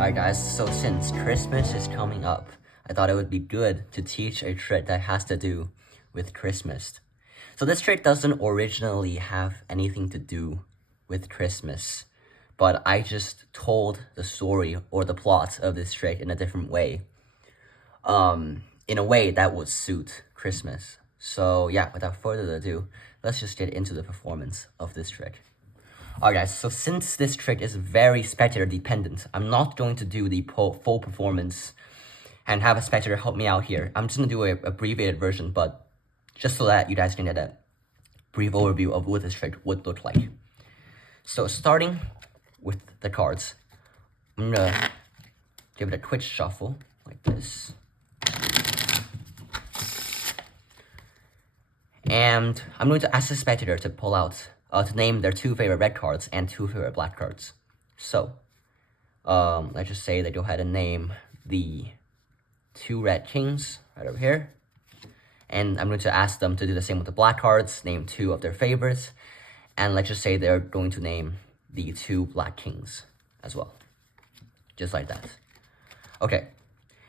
Alright guys, so since Christmas is coming up, I thought it would be good to teach a trick that has to do with Christmas. So this trick doesn't originally have anything to do with Christmas, but I just told the story or the plot of this trick in a different way. In a way that would suit Christmas. So yeah, without further ado, let's just get into the performance of this trick. Alright guys, so since this trick is very spectator dependent, I'm not going to do the full performance and have a spectator help me out here. I'm just going to do a abbreviated version, but just so that you guys can get a brief overview of what this trick would look like. So starting with the cards, I'm going to give it a quick shuffle like this. And I'm going to ask the spectator to pull out, to name their two favorite red cards and two favorite black cards. So, let's just say they go ahead and name the two red kings right over here. And I'm going to ask them to do the same with the black cards, name two of their favorites. And let's just say they're going to name the two black kings as well. Just like that. Okay,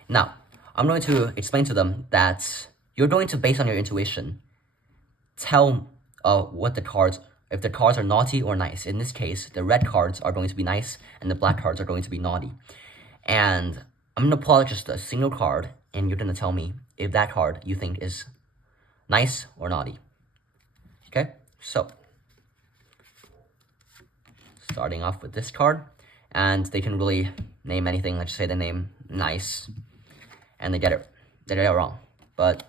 now, I'm going to explain to them that you're going to, based on your intuition, tell what the cards, if the cards are naughty or nice. In this case, the red cards are going to be nice and the black cards are going to be naughty. And I'm going to pull out just a single card and you're going to tell me if that card you think is nice or naughty. Okay, so starting off with this card, and they can really name anything. Let's just say they name nice and they get it wrong, but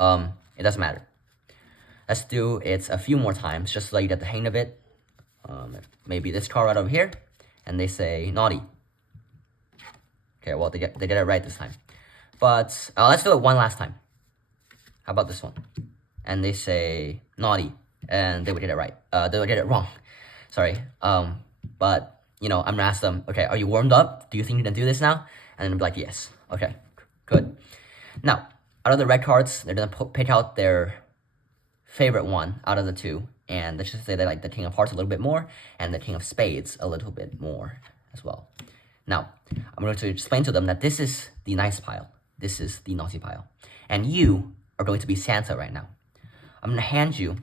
it doesn't matter. Let's do it a few more times, just so you get the hang of it. Maybe this card right over here, and they say naughty. Okay, well, they get it right this time. But let's do it one last time. How about this one? And they say naughty, and they would get it right. They would get it wrong. Sorry. But, you know, I'm gonna ask them, okay, are you warmed up? Do you think you can do this now? And they'll be like, yes. Okay, good. Now, out of the red cards, they're gonna pick out their favorite one out of the two, and let's just say they like the King of Hearts a little bit more and the King of Spades a little bit more as well. Now, I'm going to explain to them that this is the nice pile, this is the naughty pile, and you are going to be Santa right now. I'm going to hand you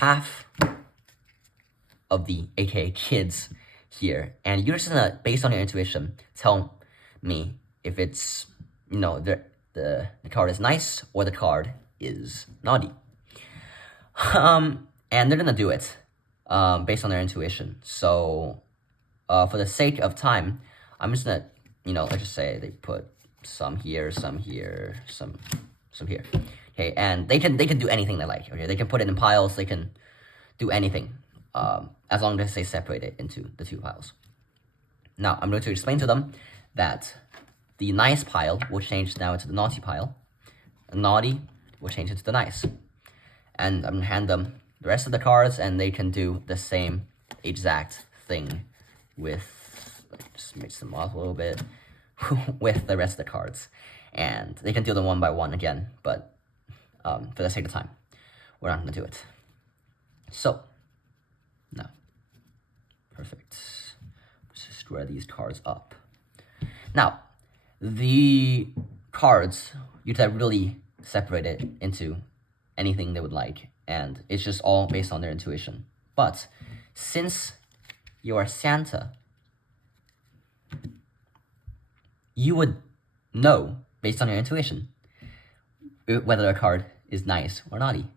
half of the aka kids here, and you're just going to, based on your intuition, tell me if it's, you know, the card is nice or the card is naughty. And they're gonna do it based on their intuition. So for the sake of time, I'm just gonna, you know, let's just say they put some here, some here, some here. Okay, and they can do anything they like. Okay, they can put it in piles, they can do anything as long as they separate it into the two piles. Now I'm going to explain to them that the nice pile will change now into the naughty pile. The naughty will change into the nice. And I'm going to hand them the rest of the cards, and they can do the same exact thing with, just mix them up a little bit, with the rest of the cards. And they can do them one by one again, but for the sake of time, we're not going to do it. So, now, perfect. Let's just square these cards up. Now, the cards, you can really separate it into anything they would like, and it's just all based on their intuition. But since you are Santa, you would know based on your intuition whether a card is nice or naughty.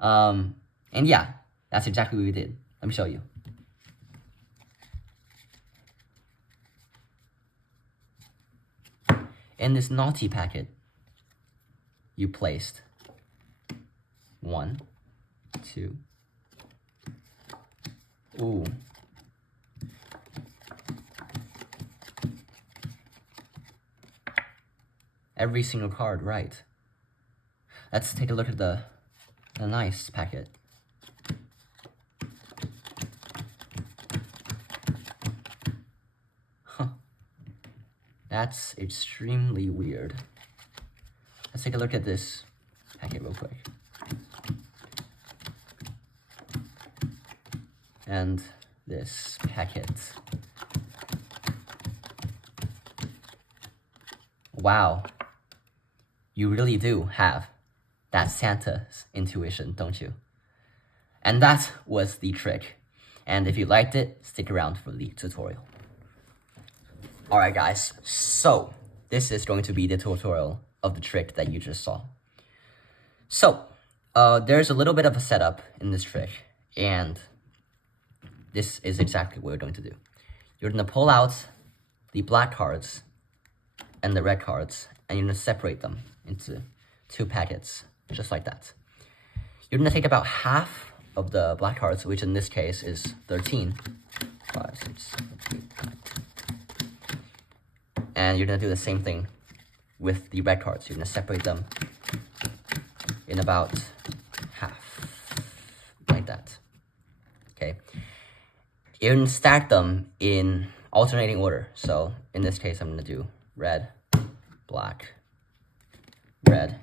And yeah, that's exactly what we did. Let me show you. In this naughty packet, you placed 1, 2. Ooh. Every single card, right. Let's take a look at the nice packet. Huh. That's extremely weird. Let's take a look at this packet real quick. And this packet. wow, you really do have that Santa's intuition, don't you? And that was the trick. And if you liked it, stick around for the tutorial. Alright guys, so this is going to be the tutorial of the trick that you just saw. So, there's a little bit of a setup in this trick, and this is exactly what we're going to do. You're going to pull out the black cards and the red cards, and you're going to separate them into 2 packets, just like that. You're going to take about half of the black cards, which in this case is 13. 5, 6, 7, 8, 9, 10. And you're going to do the same thing with the red cards. You're going to separate them in about half, like that. Okay. You're going to stack them in alternating order. So in this case, I'm going to do red, black, red,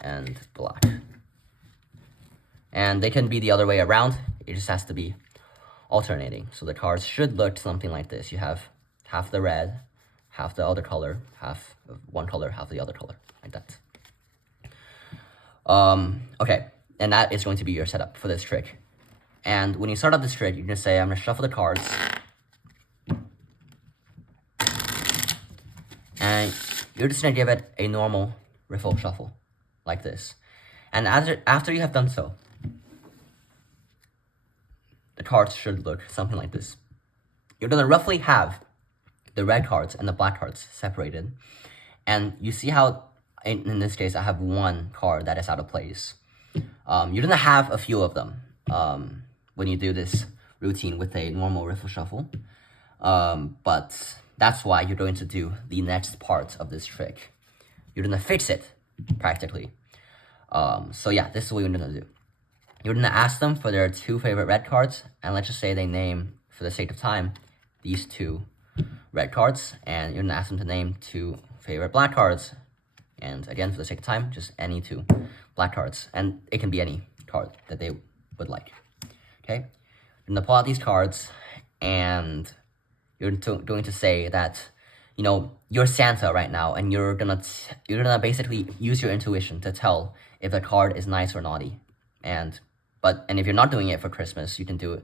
and black. And they can be the other way around. It just has to be alternating. So the cards should look something like this. You have half the red, half the other color, half of one color, half the other color, like that. Okay, and that is going to be your setup for this trick. And when you start out this trick, you're going to say, I'm going to shuffle the cards. And you're just going to give it a normal riffle shuffle, like this. And after you have done so, the cards should look something like this. You're going to roughly have the red cards and the black cards separated. And you see how, in this case, I have 1 card that is out of place. You're going to have a few of them when you do this routine with a normal riffle shuffle. But that's why you're going to do the next part of this trick. You're going to fix it, practically. So yeah, this is what you're going to do. You're going to ask them for their 2 favorite red cards, and let's just say they name, for the sake of time, these 2 red cards, and you're going to ask them to name 2 favorite black cards, and again, for the sake of time, just any 2 black cards, and it can be any card that they would like. Okay? You're going to pull out these cards, and you're going to say that, you know, you're Santa right now, and you're gonna basically use your intuition to tell if the card is nice or naughty. And if you're not doing it for Christmas, you can do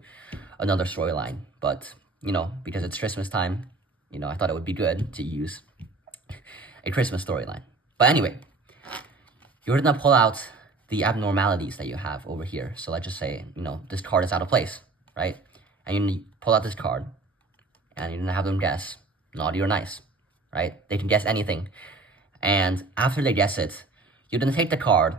another storyline. But, you know, because it's Christmas time, you know, I thought it would be good to use a Christmas storyline. But anyway, you're gonna pull out the abnormalities that you have over here. So let's just say, you know, this card is out of place, right? And you're gonna pull out this card, and you're gonna have them guess naughty or nice, right? They can guess anything. And after they guess it, you're gonna take the card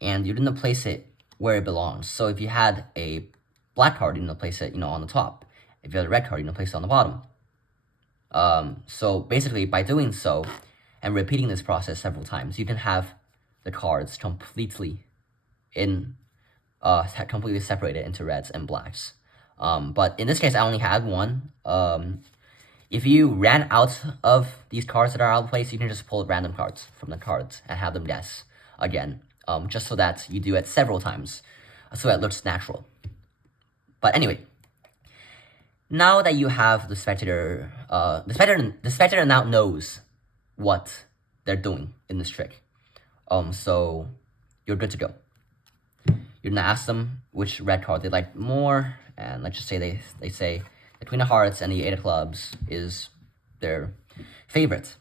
and you're gonna place it where it belongs. So if you had a black card, you're gonna place it, you know, on the top. If you had a red card, you're gonna place it on the bottom. So basically, by doing so and repeating this process several times, you can have the cards completely completely separated into reds and blacks. But in this case, I only had 1. If you ran out of these cards that are out of place, you can just pull random cards from the cards and have them guess again, just so that you do it several times, so it looks natural. But anyway, now that you have the spectator, the spectator now knows what they're doing in this trick. So you're good to go. You're gonna ask them which red card they like more, and let's just say they say the Queen of Hearts and the 8 of Clubs is their favorite.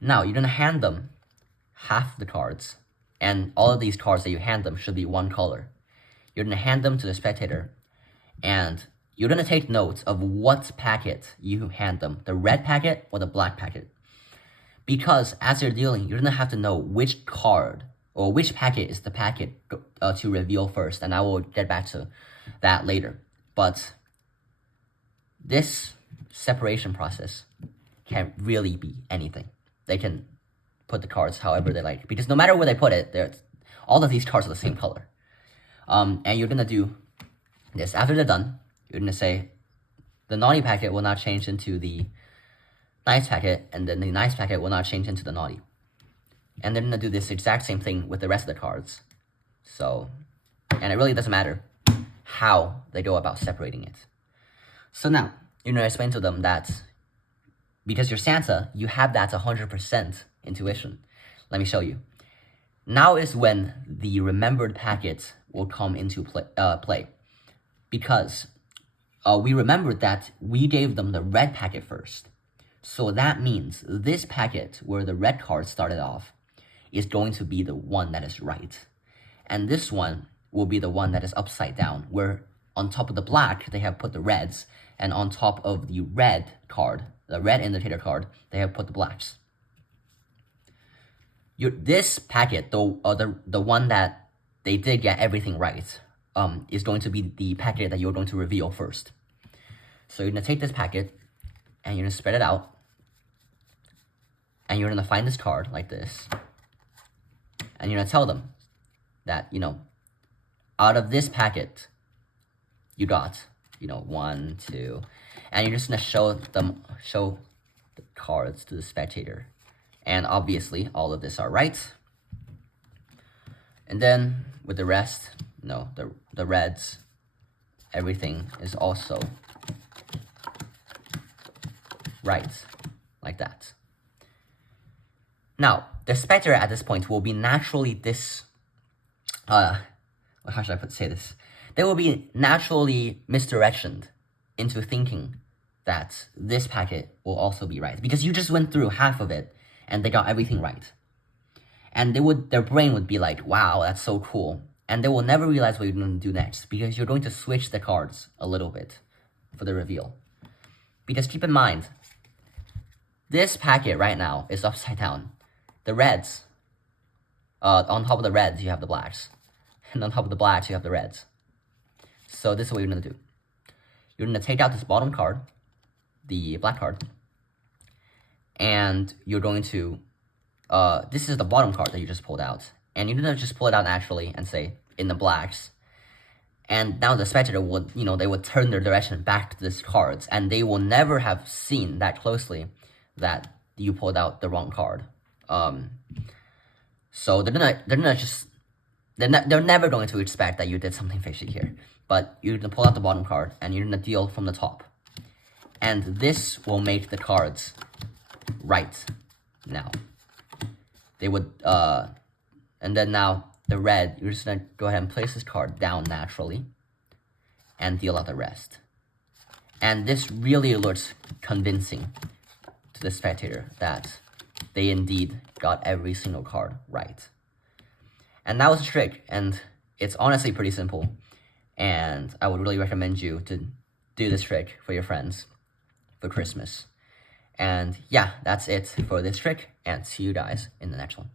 Now, you're going to hand them half the cards, and all of these cards that you hand them should be 1 color. You're going to hand them to the spectator, and you're going to take notes of what packet you hand them, the red packet or the black packet. Because as you're dealing, you're going to have to know which card or which packet is the packet to reveal first, and I will get back to that later. But this separation process can really be anything. They can put the cards however they like, because no matter where they put it, all of these cards are the same color. And you're gonna do this. After they're done, you're gonna say the naughty packet will not change into the nice packet, and then the nice packet will not change into the naughty. And they're gonna do this exact same thing with the rest of the cards. So, and it really doesn't matter how they go about separating it. So now, you're going to explain to them that because you're Santa, you have that 100% intuition. Let me show you. Now is when the remembered packet will come into play. Because we remembered that we gave them the red packet first. So that means this packet where the red card started off is going to be the one that is right. And this one will be the one that is upside down, where on top of the black, they have put the reds, and on top of the red card, the red indicator card, they have put the blacks. This packet, the one that they did get everything right, is going to be the packet that you're going to reveal first. So you're going to take this packet, and you're going to spread it out, and you're going to find this card like this, and you're going to tell them that, out of this packet, you got, 1, 2, and you're just going to show the cards to the spectator. And obviously, all of this are right. And then with the rest, the reds, everything is also right, like that. Now, the spectator at this point will be naturally how should I say this? They will be naturally misdirected into thinking that this packet will also be right, because you just went through half of it and they got everything right. And their brain would be like, wow, that's so cool. And they will never realize what you're going to do next, because you're going to switch the cards a little bit for the reveal. Because keep in mind, this packet right now is upside down. The reds, on top of the reds, you have the blacks. And on top of the blacks, you have the reds. So this is what you're going to do. You're going to take out this bottom card, the black card, and you're going to, this is the bottom card that you just pulled out. And you're going to just pull it out naturally and say, in the blacks. And now the spectator would, they would turn their direction back to these cards, and they will never have seen that closely that you pulled out the wrong card. So they're never going to expect that you did something fishy here. But you're going to pull out the bottom card, and you're going to deal from the top. And this will make the cards right now. They would, and then now the red, you're just going to go ahead and place this card down naturally and deal out the rest. And this really looks convincing to the spectator that they indeed got every single card right. And that was a trick, and it's honestly pretty simple. And I would really recommend you to do this trick for your friends for Christmas. And yeah, that's it for this trick, and see you guys in the next one.